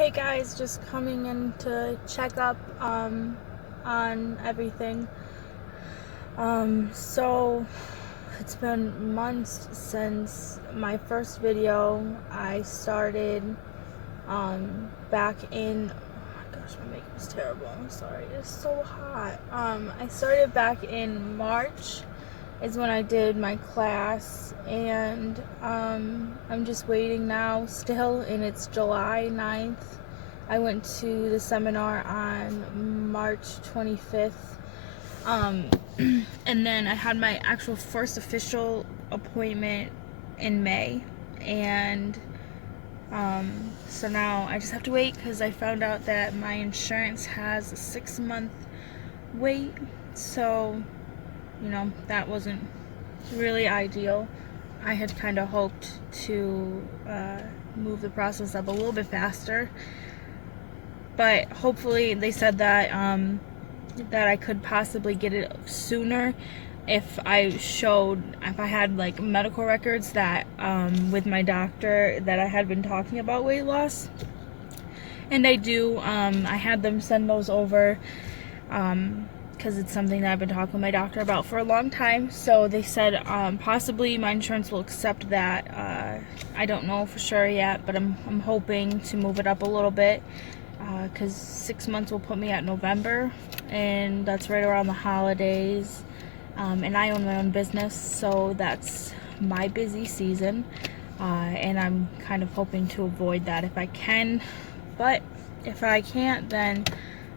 Hey guys, just coming in to check up on everything. So it's been months since my first video. I started back in, oh my gosh, my makeup is terrible. I'm sorry, it's so hot. I started back in March is when I did my class, and I'm just waiting now still, and it's July 9th. I went to the seminar on March 25th, and then I had my actual first official appointment in May, and so now I just have to wait because I found out that my insurance has a 6-month wait, so that wasn't really ideal. I had kind of hoped to move the process up a little bit faster, but hopefully they said that that I could possibly get it sooner if I had like medical records that with my doctor that I had been talking about weight loss, and I do. I had them send those over because it's something that I've been talking with my doctor about for a long time. So they said possibly my insurance will accept that. I don't know for sure yet, but I'm hoping to move it up a little bit because 6 months will put me at November, and that's right around the holidays. And I own my own business, so that's my busy season, and I'm kind of hoping to avoid that if I can. But if I can't, then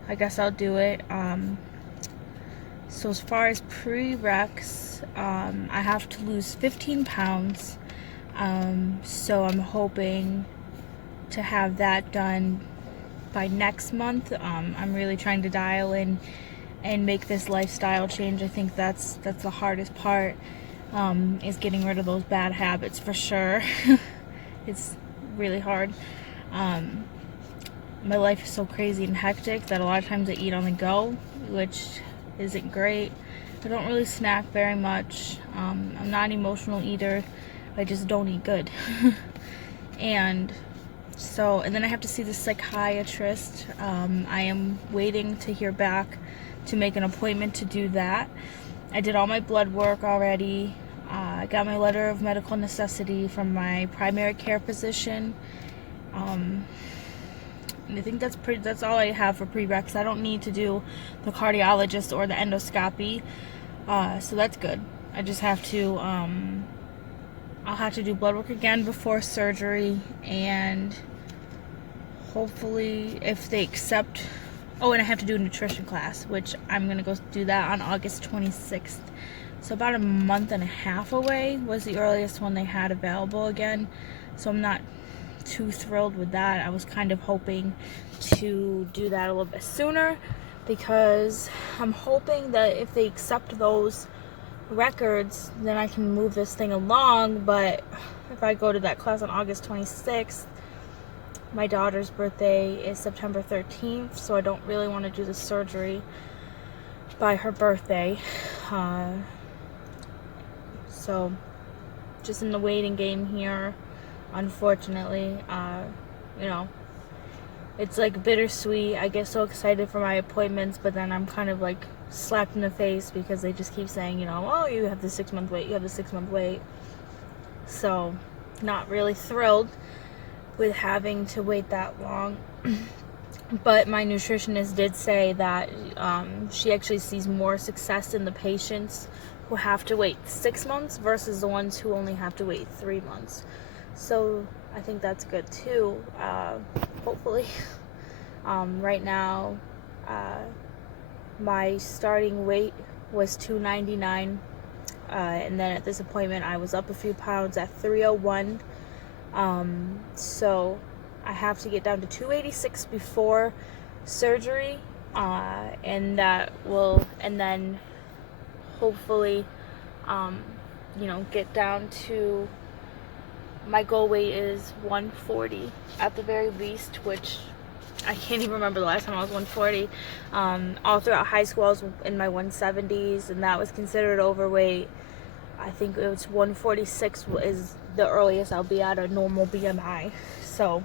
I guess I'll do it. So as far as prereqs, I have to lose 15 pounds. So I'm hoping to have that done by next month. I'm really trying to dial in and make this lifestyle change. I think that's the hardest part, is getting rid of those bad habits for sure. It's really hard. My life is so crazy and hectic that a lot of times I eat on the go, which isn't great. I don't really snack very much. I'm not an emotional eater. I just don't eat good. And then I have to see the psychiatrist. I am waiting to hear back to make an appointment to do that. I did all my blood work already. I got my letter of medical necessity from my primary care physician. And I think that's all I have for prereqs. I don't need to do the cardiologist or the endoscopy, so that's good. I just have to I'll have to do blood work again before surgery, and hopefully if they accept, and I have to do a nutrition class, which I'm gonna go do that on August 26th. So about a month and a half away was the earliest one they had available again. So I'm not too thrilled with that. I was kind of hoping to do that a little bit sooner, because I'm hoping that if they accept those records, then I can move this thing along. But if I go to that class on August 26th, my daughter's birthday is September 13th, so I don't really want to do the surgery by her birthday. So just in the waiting game here, unfortunately. It's like bittersweet. I get so excited for my appointments, but then I'm kind of like slapped in the face because they just keep saying, oh, you have the 6-month wait, you have the 6-month wait. So not really thrilled with having to wait that long. But my nutritionist did say that she actually sees more success in the patients who have to wait 6 months versus the ones who only have to wait 3 months. So I think that's good too, hopefully. Right now, my starting weight was 299, and then at this appointment I was up a few pounds at 301. So I have to get down to 286 before surgery, and then hopefully get down to, my goal weight is 140 at the very least, which I can't even remember the last time I was 140. All throughout high school I was in my 170s, and that was considered overweight. I think it was 146 is the earliest I'll be at a normal BMI. So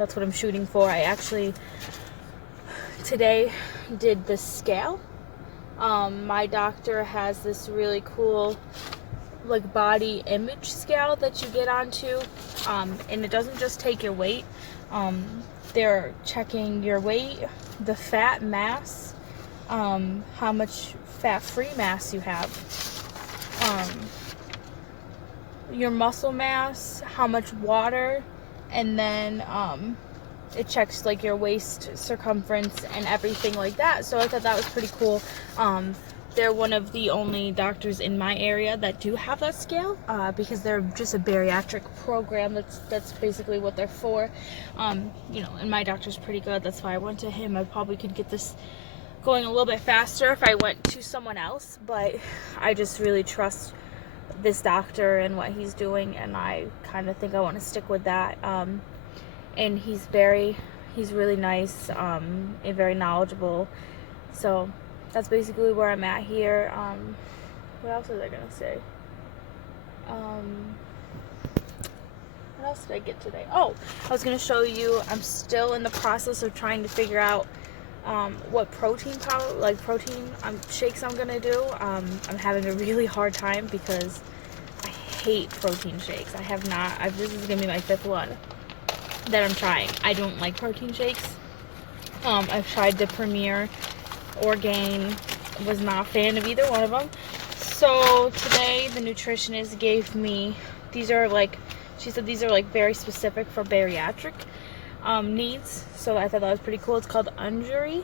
that's what I'm shooting for. I actually today did the scale. My doctor has this really cool like body image scale that you get onto, and it doesn't just take your weight. They're checking your weight, the fat mass, how much fat-free mass you have, your muscle mass, how much water, and then it checks like your waist circumference and everything like that. So I thought that was pretty cool. They're one of the only doctors in my area that do have that scale, because they're just a bariatric program. That's basically what they're for. You know, and my doctor's pretty good. That's why I went to him. I probably could get this going a little bit faster if I went to someone else, but I just really trust this doctor and what he's doing, and I kind of think I want to stick with that. And he's really nice, and very knowledgeable. So that's basically where I'm at here. What else was I gonna say? What else did I get today? Oh, I was gonna show you, I'm still in the process of trying to figure out what protein powder, like protein shakes I'm gonna do. I'm having a really hard time because I hate protein shakes. This is gonna be my 5th one that I'm trying. I don't like protein shakes. I've tried the Premier or Gain, was not a fan of either one of them. So today the nutritionist gave me, these are like, she said these are like very specific for bariatric needs. So I thought that was pretty cool. It's called Unjury.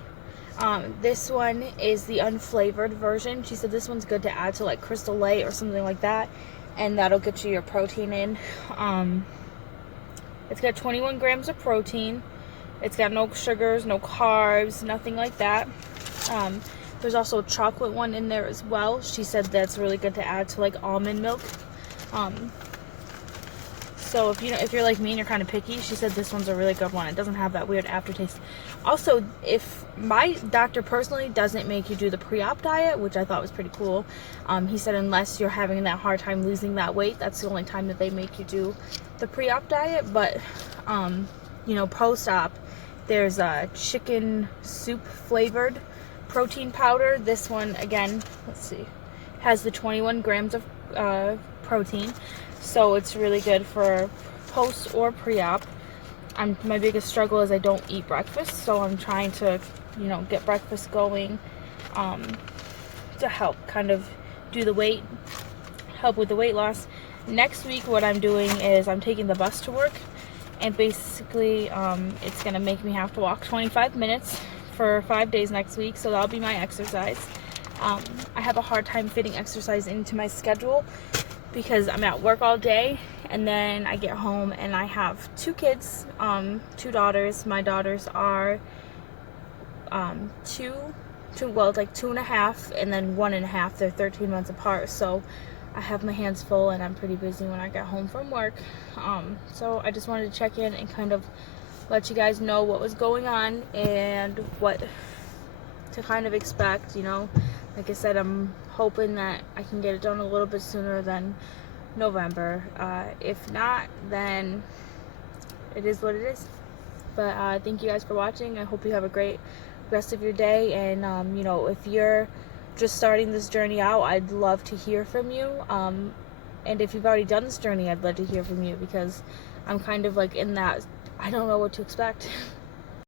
This one is the unflavored version. She said this one's good to add to like Crystal Light or something like that, and that'll get you your protein in. It's got 21 grams of protein. It's got no sugars, no carbs, nothing like that. There's also a chocolate one in there as well. She said that's really good to add to like almond milk. So if you're like me and you're kind of picky, she said this one's a really good one. It doesn't have that weird aftertaste. Also, if my doctor personally doesn't make you do the pre-op diet, which I thought was pretty cool. He said unless you're having that hard time losing that weight, that's the only time that they make you do the pre-op diet. But you know, post-op, there's a chicken soup flavored protein powder. This one, again, let's see, has the 21 grams of protein, so it's really good for post or pre-op. My biggest struggle is I don't eat breakfast, so I'm trying to, you know, get breakfast going to help kind of help with the weight loss. Next week what I'm doing is I'm taking the bus to work, and basically it's gonna make me have to walk 25 minutes for 5 days next week, so that'll be my exercise. I have a hard time fitting exercise into my schedule because I'm at work all day, and then I get home and I have 2 kids, 2 daughters. My daughters are 2.5, and then 1.5. They're 13 months apart, so I have my hands full and I'm pretty busy when I get home from work. So I just wanted to check in and kind of let you guys know what was going on and what to kind of expect, you know. Like I said, I'm hoping that I can get it done a little bit sooner than November. If not, then it is what it is. But thank you guys for watching. I hope you have a great rest of your day, and you know, if you're just starting this journey out, I'd love to hear from you. And if you've already done this journey, I'd love to hear from you, because I'm kind of like in that, I don't know what to expect.